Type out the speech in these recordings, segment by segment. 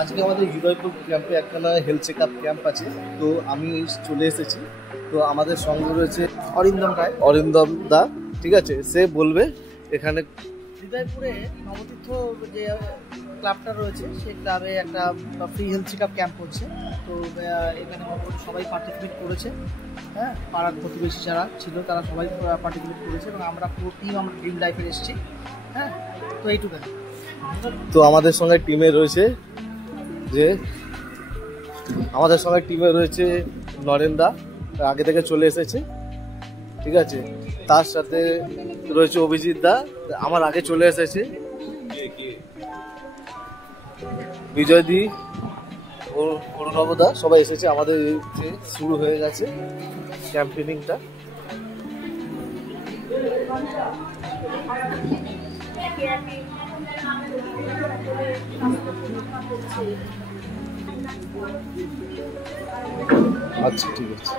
আজকে আমাদের হৃদয়পুর ক্যাম্পে একখানা হেলথ চেক আপ ক্যাম্প আছে, তো আমি চলে এসেছি। তো আমাদের সঙ্গে রয়েছে অরিন্দম দা, ঠিক আছে? সে বলবে এখানে হৃদয়পুরে নবতীর্থ যে ক্লাবটা রয়েছে সেই ক্লাবে একটা free health check up camp হচ্ছে। তো এখানে মোটামুটি সবাই পার্টিসিপেট করেছে, হ্যাঁ, পাড়ার প্রতিবেশী যারা ছিল তারা সবাই পার্টিসিপেট করেছে এবং আমরা পুরো টিম আমরা ড্রিম লাইফে এসেছি, হ্যাঁ। তো এইটুকু। তো আমাদের সঙ্গে টিমে রয়েছে নরেন্দা, আগে থেকে চলে এসেছে, ঠিক আছে? তার সাথে রয়েছে অভিজিৎ দা, আমার আগে চলে এসেছে, বিজয় দি, অরুণব দা, সবাই এসেছে। আমাদের শুরু হয়ে গেছে ক্যাম্পেনিংটা। আচ্ছা, ঠিক আছে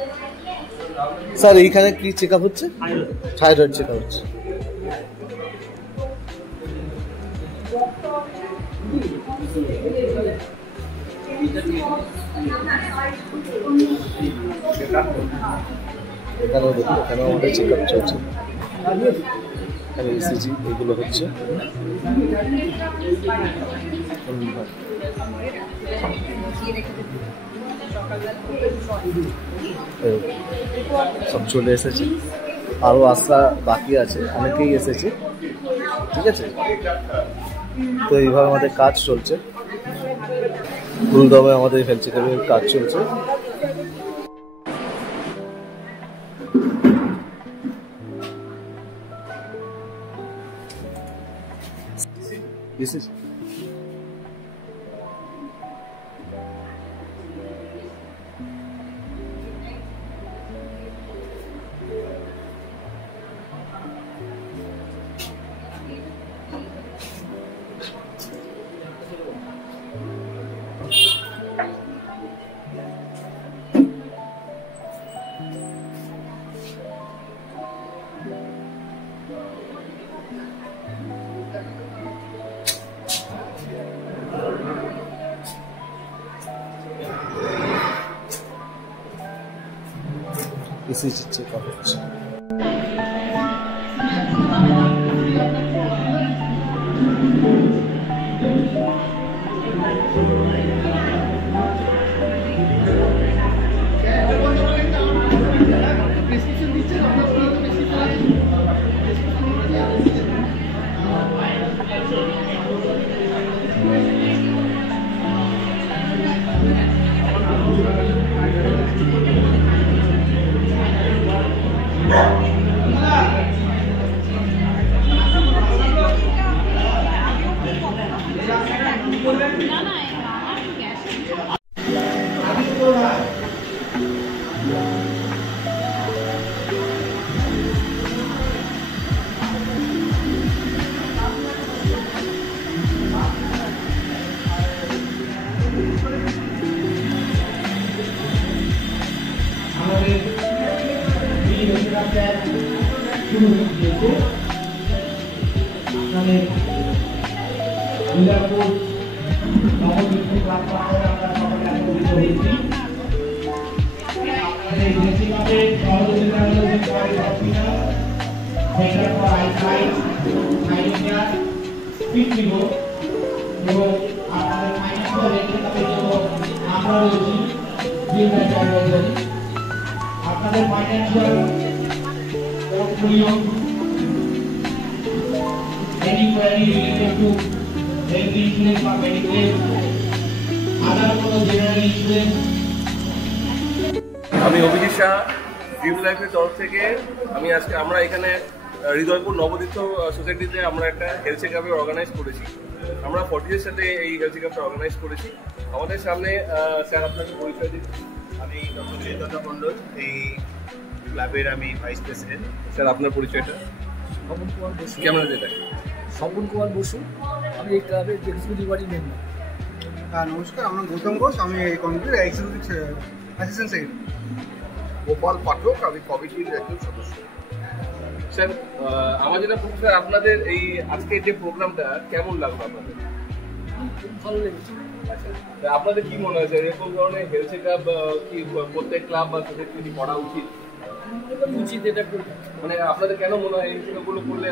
স্যার। এইখানে কি চেক আপ হচ্ছে? থাইরয়েড চেক আপ হচ্ছে। এখানেও দেখুন, এখানেও আমাদের চেক আপ চলছে। এখানে ইসিজি এগুলো হচ্ছে। সব চলে এসেছে, আরও আসা বাকি আছে, অনেকেই এসেছে, ঠিক আছে? তো এইভাবে আমাদের কাজ চলছে, ফুলদমে আমাদের হেলথ চেকআপের কাজ চলছে। ইসিজি চেক আপ হচ্ছে। আপনাদের financial portfolio, any query related to health insurance or medical, other general insurance. আমি অভিজিৎ শাহ, ড্রিম লাইফের তরফ থেকে আমরা এখানে হৃদয়পুর নবতীর্থ সোসাইটিতে আমরা একটা হেলথ চেক আপে অর্গানাইজ করেছি। আমরা 40 এর সাথে এই হেলথ চেক আপটা অর্গানাইজ করেছি। আমাদের সামনে স্যার আপনাকে পরিচয় দিন। আমি ডক্টর নীলকণ্ঠ মণ্ডল, এই ক্লাবের আমি ভাইস প্রেসিডেন্ট। স্যার আপনার পরিচয়টা? স্বপন কুমার বসু। কেমন আছে এটা? স্বপন কুমার বসু, আমি এই ক্লাবের এক্সিকিউটিভ বডি মেম্বার। নমস্কার, আমার গৌতম ঘোষ, আমি এই কমিটির এক্সিকিউটিভ অ্যাসিস্ট্যান্ট সেক্রেটারি। গোপাল পাঠক, আমি কমিটির একজন সদস্য। স্যার আমার যেটা প্রশ্ন, স্যার আপনাদের এই আজকের যে প্রোগ্রামটা কেমন লাগলো আপনাদের? খুব ভালো লেগেছে। আচ্ছা, তা আপনাদের কি মনে হয় এরকম ধরনের হেলথ চেকআপ কি প্রত্যেক ক্লাব বা সোসাইটি করা উচিত? উচিত, এটা মানে আপনাদের কেন মনে হয় এই গুলো করলে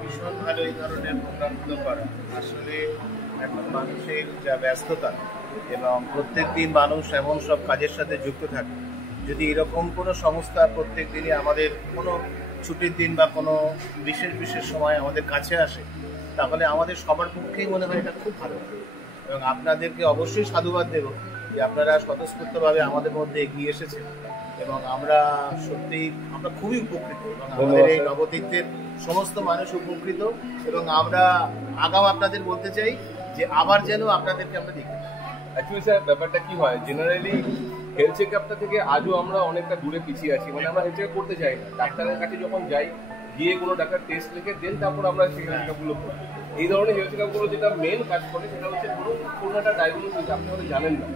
ভীষণ ভালো এই ধরনের প্রোগ্রামগুলো করা। আসলে এখন মানুষের যা ব্যস্ততা এবং প্রত্যেক দিন মানুষ এমন সব কাজের সাথে যুক্ত থাকে, যদি এরকম কোনো সংস্থা প্রত্যেক দিনই আমাদের কোনো ছুটির দিন বা কোনো বিশেষ বিশেষ সময় আমাদের কাছে আসে, তাহলে আমাদের সবার পক্ষেই মনে হয় এটা খুব ভালো। এবং আপনাদেরকে অবশ্যই সাধুবাদ দেব যে আপনারা স্বতঃস্ফূর্তভাবে আমাদের মধ্যে এগিয়ে এসেছেন এবং আমরা সত্যিই আমরা খুবই উপকৃত এবং আমাদের এই নবদ্বীপের সমস্ত মানুষ উপকৃত এবং আমরা আগাম আপনাদের বলতে চাই যে আবার যেন আপনাদেরকে আমরা দেখি। অ্যাকচুয়ালি স্যার ব্যাপারটা কি হয়, জেনারেলি হেলথ চেকআপটা থেকে আজও আমরা অনেকটা দূরে পিছিয়ে আছি। মানে আমরা হেলথ চেকআপ করতে চাই না, ডাক্তারের কাছে যখন যাই গিয়ে কোনো ডাক্তার টেস্ট লিখে দেন তারপর আমরা সেই হেলথ চেকআপগুলো করি। এই ধরনের হেলথ চেকআপগুলো যেটা মেন কাজ করে সেটা হচ্ছে ধরুন কোনো একটা ডায়াগনোসিস আপনি হয়তো জানেন না,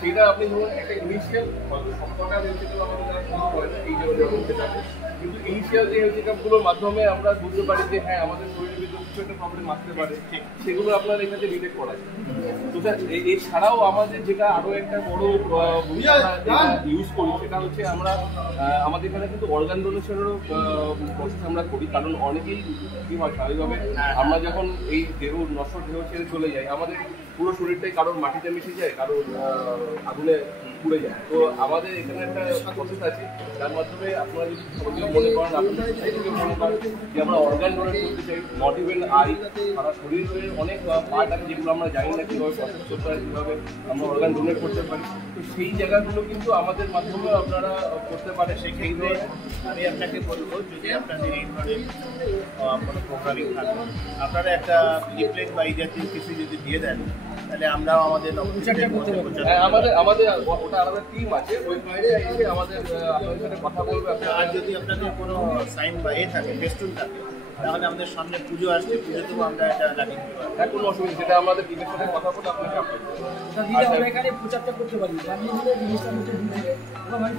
সেটা আপনি ধরুন একটা ইনিশিয়াল হয়তো সবকটা হেলথ চেকআপ আমাদের যারা শুরু করেন এই ধরনের হেলথ চেকআপ, কিন্তু ইনিশিয়াল যে হেলথ চেকআপগুলোর মাধ্যমে আমরা বুঝতে পারি যে হ্যাঁ আমাদের শরীরের ভিতরে কিছু একটা প্রবলেম আসতে পারে, সেগুলো আপনার এখানে ডিটেক্ট করা যায়। তো স্যার এছাড়াও আমাদের যেটা আরো একটা বড় ইউজ করি সেটা হচ্ছে আমরা আমাদের এখানে কিন্তু অর্গান ডোনেশনেরও প্রসেস আমরা করি। কারণ অনেকেই কি হয় স্বাভাবিকভাবে আমরা যখন এই দেহ নশ্বর দেহ ছেড়ে চলে যাই আমাদের পুরো শরীরটাই কারোর মাটিতে মিশে যায়, কারোর আগুনে পুড়ে যায়। তো আমাদের এখানে একটা প্রসেস আছে যার মাধ্যমে আপনারা যদি মনে করেন আপনাদের মনে করেন যে আমরা অর্গান ডোনেট করতে চাই, নট ইভেন আই, সারা শরীরের অনেক পার্ট আছে যেগুলো আমরা জানি না কীভাবে প্রসেস করতে হয়, কীভাবে আমরা অর্গান ডোনেট করতে পারি। তো সেই জায়গাগুলো কিন্তু আমাদের মাধ্যমে আপনারা করতে পারে। সেই ধরনের আমি আপনাকে বলবো যদি আপনাদের এই ধরনের কোনো প্রোগ্রামিং থাকে আপনারা একটা লিফলেট বা এই জাতীয় কিছু যদি দিয়ে দেন তাহলে আমরাও আমাদের আমাদের ওটা আলাদা টিম আছে, ওই টিমে এসে আমাদের আপনাদের সাথে কথা বলবে। আর যদি আপনাদের কোনো সাইন বা এ থাকে ফেস্টুন থাকে তাহলে আমাদের সামনে পুজো আসছে, পুজোতেও আমরা এটা লাগিয়ে দিতে পারি। হ্যাঁ, কোনো অসুবিধা, সেটা আমাদের টিমের সাথে কথা বলে আপনাকে আমরা এখানে প্রচারটা করতে পারি,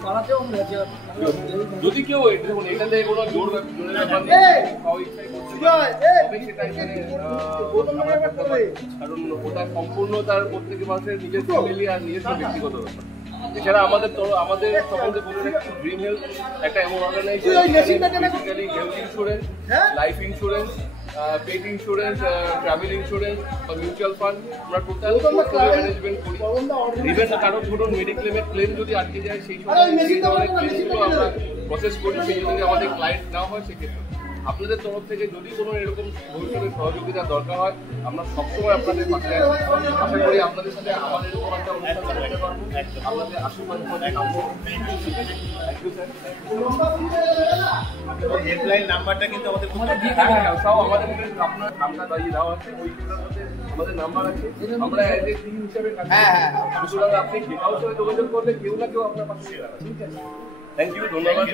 পাড়াতেও আমরা যদি কেউ দেখুন এটা থেকে কোনো জোর ব্যাপার নেই, সেটা এখানে আমরা করতে পারি। কারণ ওটা সম্পূর্ণ তার প্রত্যেকের মানুষের নিজের ফ্যামিলি আর নিজস্ব ব্যক্তিগত ব্যাপার। এছাড়া আমাদের সম্বন্ধে বলে রাখছি ড্রিম হেলথ একটা এমন organisation, basically health insurance, life insurance, pet insurance, travel insurance বা মিউচুয়াল ফান্ড আমরা টোটাল ম্যানেজমেন্ট করি। ইভেন কারো ধরুন মেডিক্লেমের ক্লেম যদি আটকে যায় সেই ধরনের ক্লেমগুলো আমরা প্রসেস করি। সেই যদি আমাদের ক্লায়েন্ট না হয় সেক্ষেত্রে আপনাদের তরফ থেকে যদি কোনো এরকম ভবিষ্যতে সহযোগিতার দরকার হয় আমরা সবসময় আপনাদের পাশে আছি। আশা করি আপনাদের সাথে আমাদের এরকম একটা অনুষ্ঠান করতে পারবো। আপনাদের আশীর্বাদ করে থাকবো। Thank you sir. হেল্পলাইন নাম্বারটা কিন্তু আমাদের সব আমাদের আপনার নামটা দাঁড়িয়ে দেওয়া আছে, ওইগুলোর মধ্যে আমাদের নাম্বার আছে। আমরা এজ এ টিম হিসাবে কাজ করি। সুতরাং আপনি যে কারোর সাথে যোগাযোগ করলে কেউ না কেউ আপনার পাশে দাঁড়াবে। ঠিক আছে, থ্যাংক ইউ, ধন্যবাদ।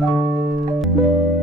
Thank you.